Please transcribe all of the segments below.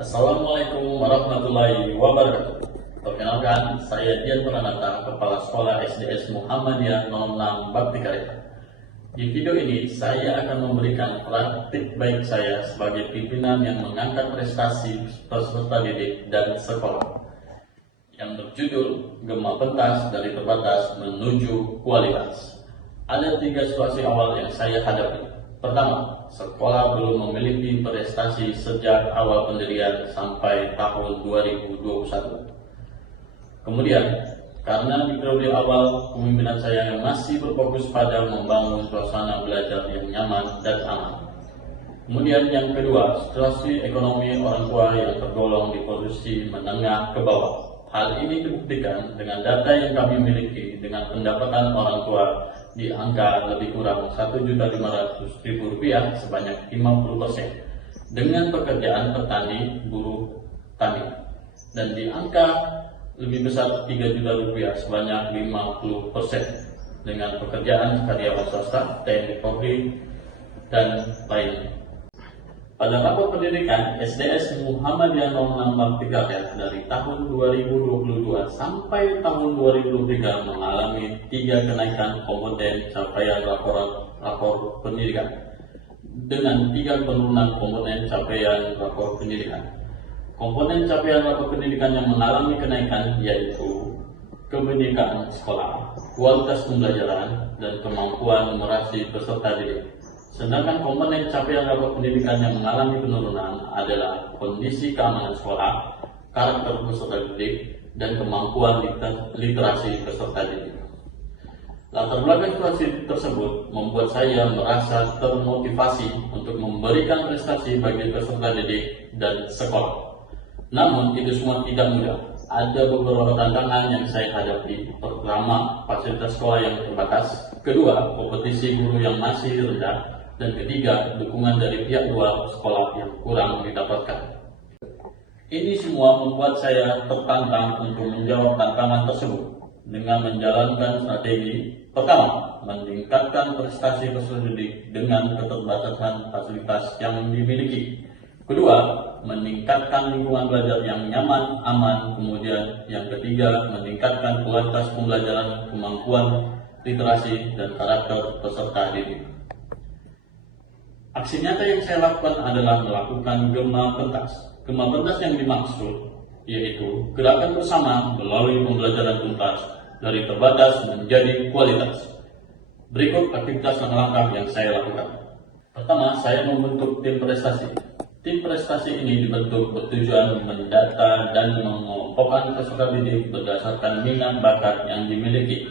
Assalamualaikum warahmatullahi wabarakatuh. Perkenalkan, saya Dian Pranata, Kepala Sekolah SDS Muhammadiyah 06 Bakti Karya. Di video ini, saya akan memberikan praktik baik saya sebagai pimpinan yang mengangkat prestasi peserta didik dan sekolah, yang berjudul Gema Pentas dari Terbatas Menuju Kualitas. Ada 3 situasi awal yang saya hadapi. Pertama, sekolah belum memiliki prestasi sejak awal pendirian sampai tahun 2021. Kemudian, karena di periode awal kepemimpinan saya yang masih berfokus pada membangun suasana belajar yang nyaman dan aman. Kemudian yang kedua, situasi ekonomi orang tua yang tergolong di posisi menengah ke bawah. Hal ini dibuktikan dengan data yang kami miliki dengan pendapatan orang tua di angka lebih kurang Rp1.500.000 sebanyak 50%, dengan pekerjaan petani buruh tani, dan di angka lebih besar Rp3 juta sebanyak 50%, dengan pekerjaan karyawan swasta, TNI Polri, dan lainnya. Pada rapor pendidikan SDS Muhammadiyah 06 Bakti Karya dari tahun 2022 sampai tahun 2023 mengalami 3 kenaikan komponen capaian rapor pendidikan, dengan 3 penurunan komponen capaian rapor pendidikan. Komponen capaian rapor pendidikan yang mengalami kenaikan yaitu kebinekaan sekolah, kualitas pembelajaran, dan kemampuan numerasi peserta didik. Sedangkan komponen capaian rapor pendidikan yang mengalami penurunan adalah kondisi keamanan sekolah, karakter peserta didik, dan kemampuan literasi peserta didik. Latar belakang situasi tersebut membuat saya merasa termotivasi untuk memberikan prestasi bagi peserta didik dan sekolah. Namun itu semua tidak mudah. Ada beberapa tantangan yang saya hadapi. Pertama, fasilitas sekolah yang terbatas. Kedua, kompetisi guru yang masih rendah. Dan ketiga, dukungan dari pihak luar sekolah yang kurang didapatkan. Ini semua membuat saya tertantang untuk menjawab tantangan tersebut dengan menjalankan strategi. Pertama, meningkatkan prestasi peserta didik dengan keterbatasan fasilitas yang dimiliki. Kedua, meningkatkan lingkungan belajar yang nyaman, aman. Kemudian yang ketiga, meningkatkan kualitas pembelajaran, kemampuan literasi, dan karakter peserta didik. Aksi nyata yang saya lakukan adalah melakukan Gema Pentas. Gema Pentas yang dimaksud yaitu gerakan bersama melalui pembelajaran tuntas dari terbatas menjadi kualitas. Berikut aktivitas langkah yang saya lakukan. Pertama, saya membentuk tim prestasi. Tim prestasi ini dibentuk bertujuan mendata dan mengelompokkan peserta didik berdasarkan minat bakat yang dimiliki.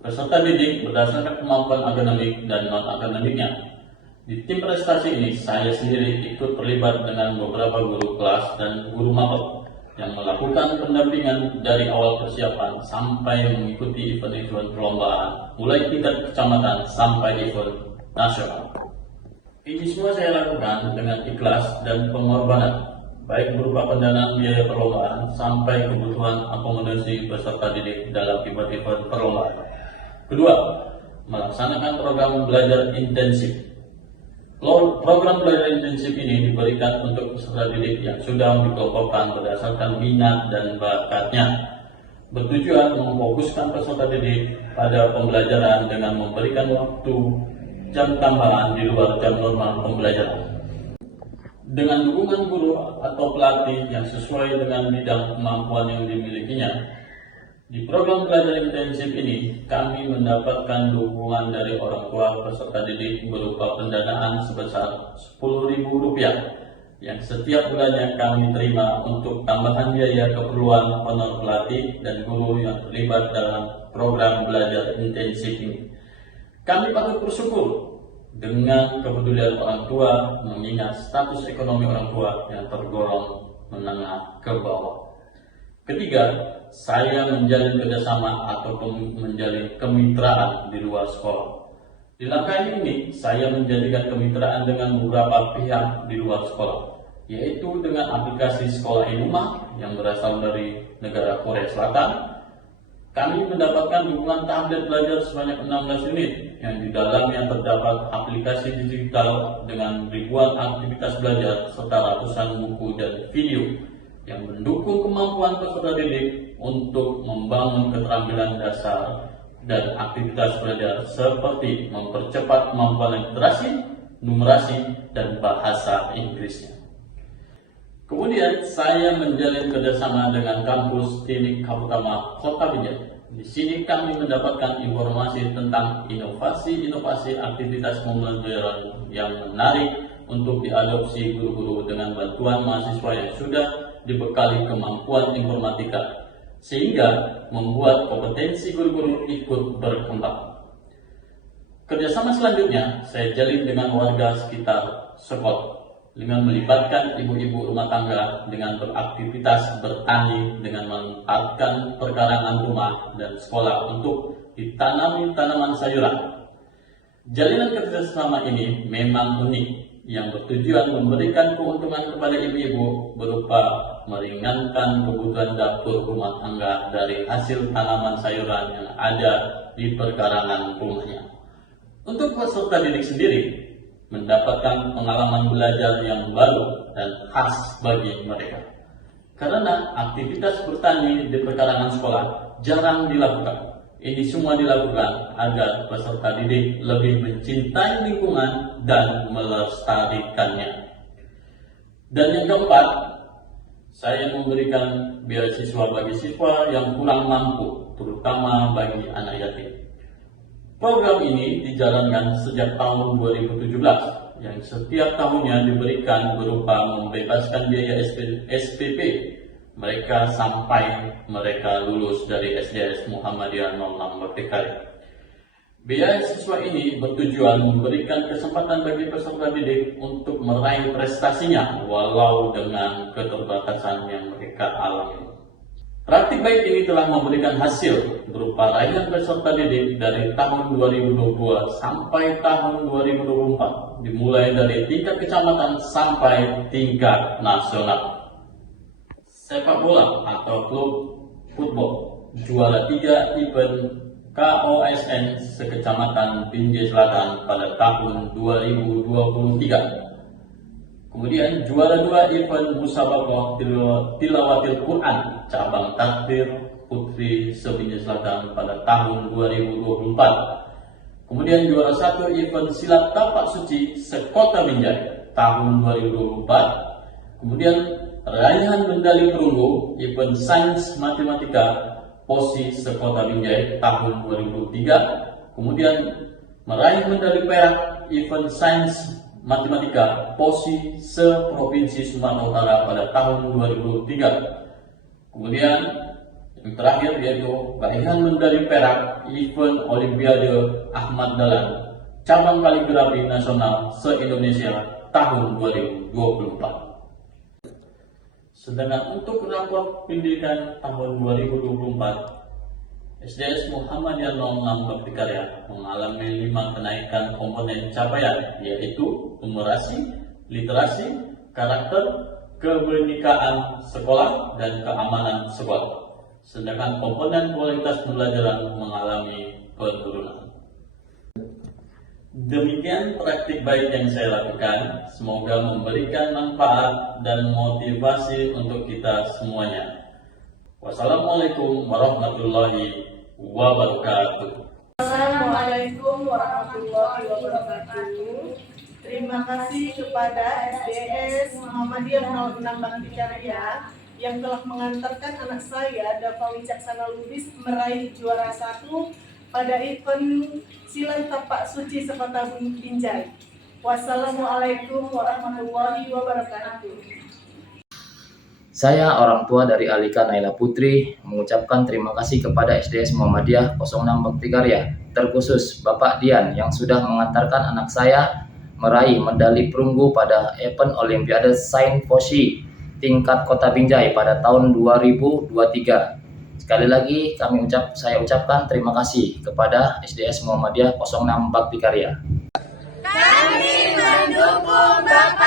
Peserta didik berdasarkan kemampuan akademik dan non-akademiknya. Di tim prestasi ini, saya sendiri ikut terlibat dengan beberapa guru kelas dan guru mapel yang melakukan pendampingan dari awal persiapan sampai mengikuti event-event perlombaan, mulai tingkat kecamatan sampai event nasional. Ini semua saya lakukan dengan ikhlas dan pengorbanan, baik berupa pendanaan biaya perlombaan sampai kebutuhan akomodasi peserta didik dalam event-event perlombaan. Kedua, melaksanakan program belajar intensif. Program belajar intensif ini diberikan untuk peserta didik yang sudah dikelompokkan berdasarkan minat dan bakatnya, bertujuan memfokuskan peserta didik pada pembelajaran dengan memberikan waktu jam tambahan di luar jam normal pembelajaran. Dengan dukungan guru atau pelatih yang sesuai dengan bidang kemampuan yang dimilikinya. Di program belajar intensif ini, kami mendapatkan dukungan dari orang tua peserta didik berupa pendanaan sebesar Rp10.000 yang setiap bulannya kami terima untuk tambahan biaya keperluan honor pelatih dan guru yang terlibat dalam program belajar intensif ini. Kami patut bersyukur dengan kepedulian orang tua mengingat status ekonomi orang tua yang tergolong menengah ke bawah. Ketiga, saya menjalin kerjasama atau menjalin kemitraan di luar sekolah. Di langkah ini, saya menjadikan kemitraan dengan beberapa pihak di luar sekolah, yaitu dengan aplikasi Sekolah Inuma yang berasal dari negara Korea Selatan. Kami mendapatkan dukungan tablet belajar sebanyak 16 unit yang di dalamnya terdapat aplikasi digital dengan ribuan aktivitas belajar serta ratusan buku dan video yang mendukung kemampuan peserta didik untuk membangun keterampilan dasar dan aktivitas belajar seperti mempercepat kemampuan literasi, numerasi, dan bahasa Inggrisnya. Kemudian saya menjalin kerjasama dengan kampus Timika Utama Kota Binjai. Di sini kami mendapatkan informasi tentang inovasi-inovasi aktivitas pembelajaran yang menarik untuk diadopsi guru-guru dengan bantuan mahasiswa yang sudah dibekali kemampuan informatika, sehingga membuat kompetensi guru-guru ikut berkembang. Kerjasama selanjutnya saya jalin dengan warga sekitar sekolah dengan melibatkan ibu-ibu rumah tangga dengan beraktivitas bertani dengan memanfaatkan perkarangan rumah dan sekolah untuk ditanami tanaman sayuran. Jalinan kerjasama ini memang unik yang bertujuan memberikan keuntungan kepada ibu-ibu berupa meringankan kebutuhan dapur rumah tangga dari hasil tanaman sayuran yang ada di perkarangan rumahnya. Untuk peserta didik sendiri, mendapatkan pengalaman belajar yang baru dan khas bagi mereka. Karena aktivitas bertani di perkarangan sekolah jarang dilakukan. Ini semua dilakukan agar peserta didik lebih mencintai lingkungan dan melestarikannya. Dan yang keempat, saya memberikan beasiswa bagi siswa yang kurang mampu, terutama bagi anak yatim. Program ini dijalankan sejak tahun 2017, yang setiap tahunnya diberikan berupa membebaskan biaya SPP mereka sampai mereka lulus dari SDS Muhammadiyah 06 Berdikari. Beasiswa ini bertujuan memberikan kesempatan bagi peserta didik untuk meraih prestasinya walau dengan keterbatasan yang mereka alami. Praktik baik ini telah memberikan hasil berupa raihan peserta didik dari tahun 2022 sampai tahun 2024, dimulai dari tingkat kecamatan sampai tingkat nasional. Sepak bola atau klub football juara 3 event KOSN sekecamatan Binjai Selatan pada tahun 2023. Kemudian juara 2 event Musabaqah Tilawatil Quran cabang takbir putri se-Binjai Selatan pada tahun 2024. Kemudian juara 1 event silat tapak suci se-Kota Binjai tahun 2024. Kemudian raihan medali perunggu event sains matematika POSI se-Kota Binjai tahun 2003. Kemudian meraih medali perak event sains matematika POSI se-Provinsi Sumatera Utara pada tahun 2003. Kemudian yang terakhir yaitu raihan medali perak event Olimpiade Ahmad Dahlan cabang kaligrafi nasional se-Indonesia tahun 2024. Sedangkan untuk rapor pendidikan tahun 2024, SDS Muhammadiyah 06 Baktikarya mengalami 5 kenaikan komponen capaian, yaitu numerasi, literasi, karakter, kebinekaan sekolah, dan keamanan sekolah. Sedangkan komponen kualitas pembelajaran mengalami penurunan. Demikian praktik baik yang saya lakukan, semoga memberikan manfaat dan motivasi untuk kita semuanya. Wassalamualaikum warahmatullahi wabarakatuh. Assalamualaikum warahmatullahi wabarakatuh. Terima kasih kepada SDS Muhammadiyah 06 Baktikarya yang telah mengantarkan anak saya Dava Wicaksana Lubis meraih juara 1 pada event silat tapak suci se-Kota Binjai. Wassalamualaikum warahmatullahi wabarakatuh. Saya orang tua dari Alika Naila Putri mengucapkan terima kasih kepada SDS Muhammadiyah 06 Baktikarya, terkhusus Bapak Dian yang sudah mengantarkan anak saya meraih medali perunggu pada event Olimpiade Sains POSI tingkat Kota Binjai pada tahun 2023. Sekali lagi saya ucapkan terima kasih kepada SDS Muhammadiyah 06 Baktikarya. Kami mendukung Bapak